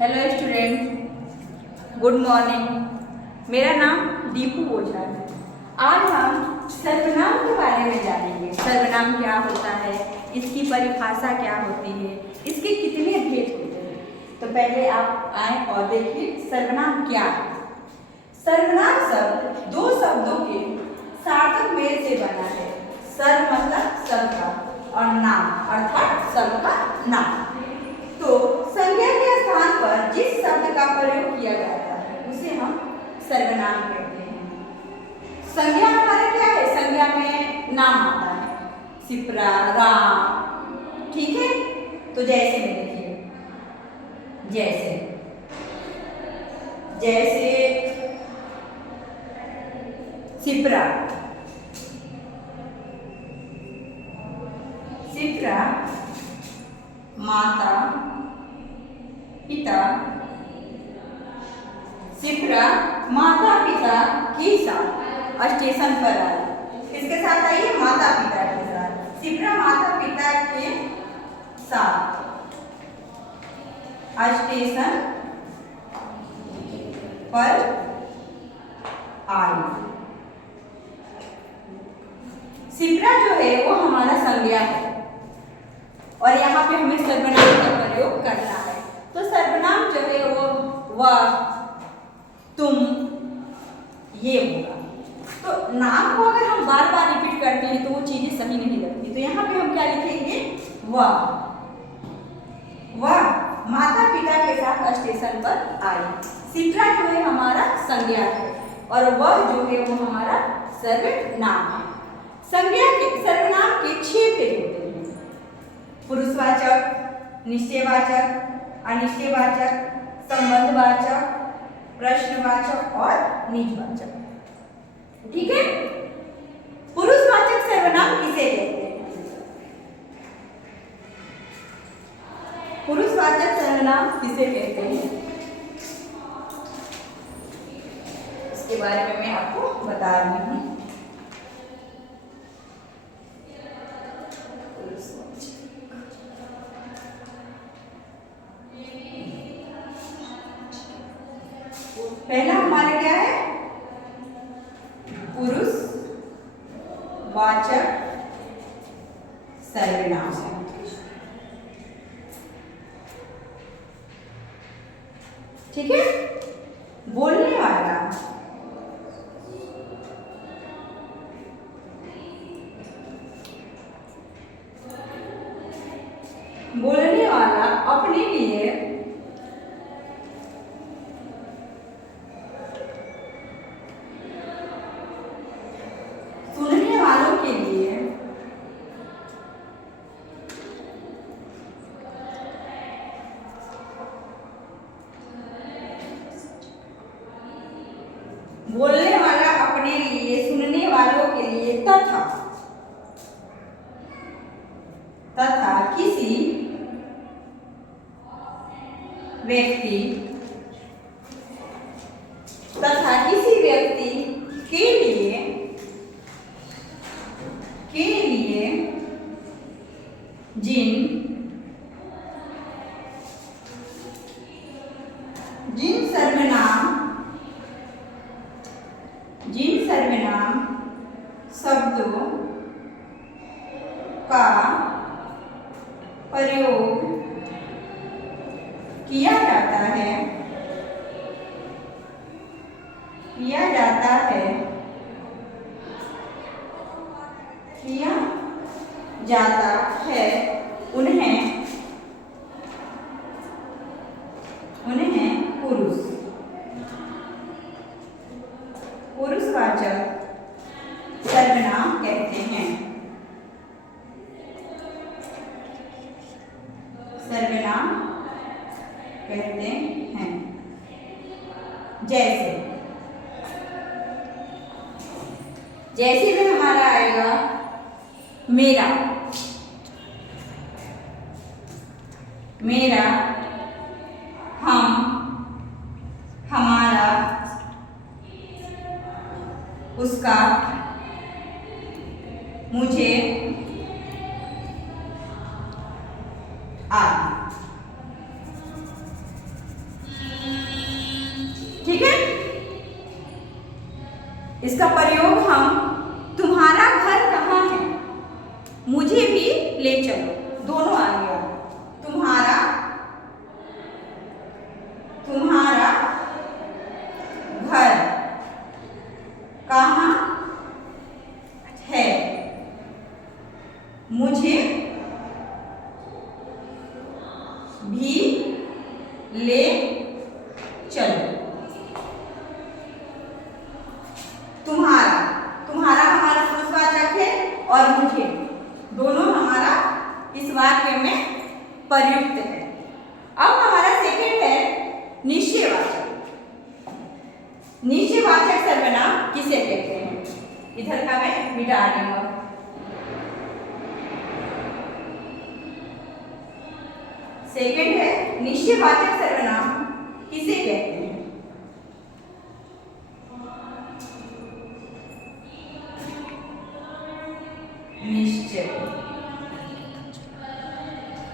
Hello student, good morning. मेरा नाम दीपू ओझा है। आज हम सर्वनाम के बारे में जानेंगे। सर्वनाम क्या होता है, इसकी परिभाषा क्या होती है, इसके कितने भेद होते हैं। तो पहले आप आए और देखिए सर्वनाम क्या है। सर्वनाम शब्द दो शब्दों के सार्थक मेल से बना है। सर्व मतलब सबका और नाम अर्थात सबका नाम। तो संज्ञा के स्थान पर जिस शब्द का प्रयोग किया जाता है उसे हम सर्वनाम कहते हैं। संज्ञा हमारा क्या है? संज्ञा में नाम आता है, सिप्रा, राम, ठीक है। तो जैसे में देखिए, जैसे जैसे सिप्रा, सिप्रा माता पिता, सिप्रा माता पिता के साथ स्टेशन पर आई। किसके साथ आई है? माता पिता के साथ। सिप्रा माता पिता के साथ स्टेशन पर आई। सिप्रा जो है वो हमारा संज्ञा है और यहाँ पे हमें सर्वनाम का प्रयोग करना है। तो सर्वनाम जो है वो वह, तुम, ये होगा। तो नाम को अगर हम बार बार रिपीट करते हैं तो वो चीजें सही नहीं लगती। तो यहाँ पे हम क्या लिखेंगे? वह माता पिता के साथ स्टेशन पर आई। सिप्रा जो है हमारा संज्ञा है और वह जो है वो हमारा सर्वनाम है। सर्वनाम के 6 भेद होते हैं: पुरुषवाचक, निश्चयवाचक, अनिश्चयवाचक, संबंधवाचक, प्रश्नवाचक और निजवाचक। ठीक है। पुरुषवाचक सर्वनाम किसे कहते हैं? पुरुषवाचक सर्वनाम किसे कहते हैं इसके बारे में मैं आपको बता रही हूँ। पहला हमारा क्या है? पुरुषवाचक सर्वनाम। ठीक है। बोलने वाला, बोलने वाला अपने लिए सुनने वालों के लिए बोलने वाला अपने लिए, सुनने वालों के लिए तथा किसी व्यक्ति के लिए जिन सर्वनाम शब्दों का प्रयोग किया जाता है उन्हें पुरुषवाचक सर्वनाम कहते हैं। सर्वनाम कहते हैं। जैसे में हमारा आएगा मेरा, हम, हमारा, उसका, मुझे, आदि। इसका प्रयोग हम तुम्हारा घर कहाँ है, मुझे भी ले चलो, दोनों आ गया। तुम्हारा घर कहाँ है, मुझे भी ले चलो। तुम्हारा हमारा पुरुषवाचक है और मुझे, दोनों हमारा इस वाक्य में प्रयुक्त है। अब हमारा सेकंड है निश्चयवाचक। निश्चयवाचक सर्वनाम किसे कहते हैं? इधर का मैं मिटा रही हूँ। सेकंड है निश्चयवाचक सर्वनाम किसे कहते हैं?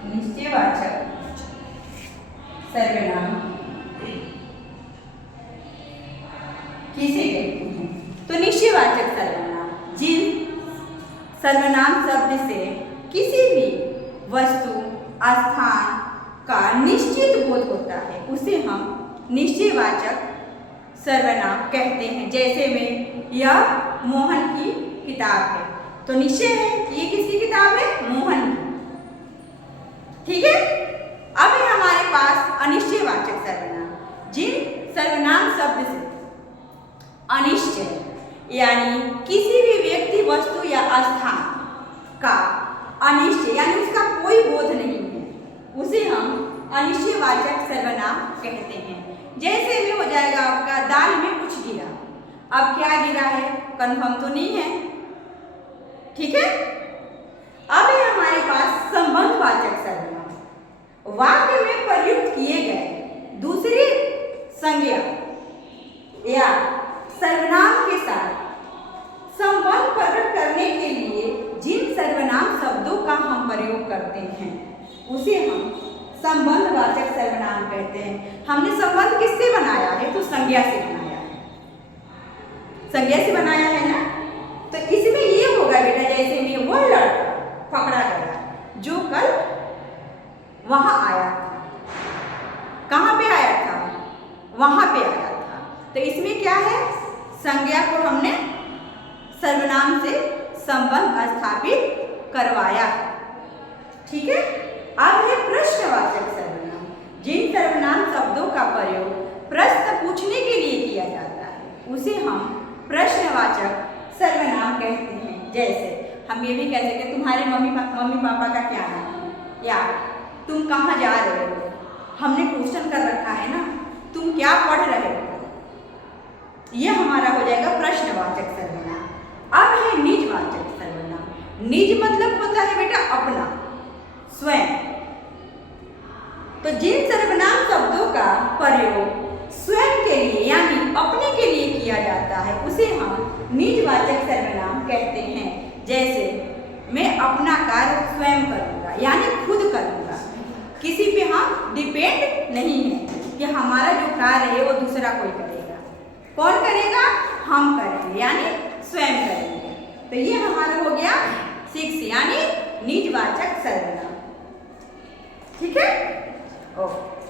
निश्चयवाचक सर्वनाम किसे कहते हैं? तो निश्चयवाचक सर्वनाम जिन सर्वनाम शब्द से किसी भी वस्तु स्थान का निश्चित बोध होता है उसे हम निश्चयवाचक सर्वनाम कहते हैं। जैसे में यह मोहन की किताब है, तो निश्चय है कि ये किसकी किताब है? मोहन की। ठीक है। अब है हमारे पास अनिश्चयवाचक सर्वनाम जिन सर्वनाम शब्द से अनिश्चय यानी किसी भी व्यक्ति वस्तु या स्थान का अनिश्चय यानी उसका कोई बोध नहीं है उसे हम अनिश्चयवाचक सर्वनाम कहते हैं। जैसे में हो जाएगा आपका दाल में कुछ गिरा, अब क्या गिरा है कंफर्म तो नहीं है। ठीक है। अब है हमारे पास संबंधवाचक सर्वनाम वाक्य में प्रयुक्त किए गए दूसरी संज्ञा या सर्वनाम के साथ संबंध प्रकट करने के लिए जिन सर्वनाम शब्दों का हम प्रयोग करते हैं उसे हम संबंधवाचक सर्वनाम कहते हैं। हमने संबंध किससे बनाया है? तो संज्ञा से बनाया है। संज्ञा से बनाया है ना, तो इसमें ये होगा बेटा जैसे में वो लड़का पकड़ा गया जो कल वहां आया था। कहाँ पे आया था? वहां पे आया था। तो इसमें क्या है? संज्ञा को हमने सर्वनाम से संबंध स्थापित करवाया। ठीक है। अब है प्रश्नवाचक सर्वनाम जिन सर्वनाम शब्दों का प्रयोग प्रश्न पूछने के लिए किया जाता है उसे हम प्रश्नवाचक सर्वनाम कहते हैं। जैसे हम ये भी कह सकते हैं तुम्हारे मम्मी पापा का क्या नाम है, या तुम कहाँ जा रहे हो। हमने क्वेश्चन कर रखा है ना, तुम क्या पढ़ रहे हो। यह हमारा हो जाएगा प्रश्नवाचक सर्वनाम। अब है निजवाचक सर्वनाम। निज मतलब होता है बेटा अपना, स्वयं। तो जिन सर्वनाम शब्दों का प्रयोग स्वयं के लिए यानी अपने के लिए किया जाता है उसे हम निजवाचक सर्वनाम कहते हैं। जैसे मैं अपना कार्य स्वयं करूँगा यानी खुद करूँगा, किसी पे हम डिपेंड नहीं है कि हमारा जो कार्य है वो दूसरा कोई करेगा। कौन करेगा? हम करेंगे यानी स्वयं करेंगे। तो ये हमारा हो गया 6 यानी निजवाचक सर्वनाम। ठीक है। ओके।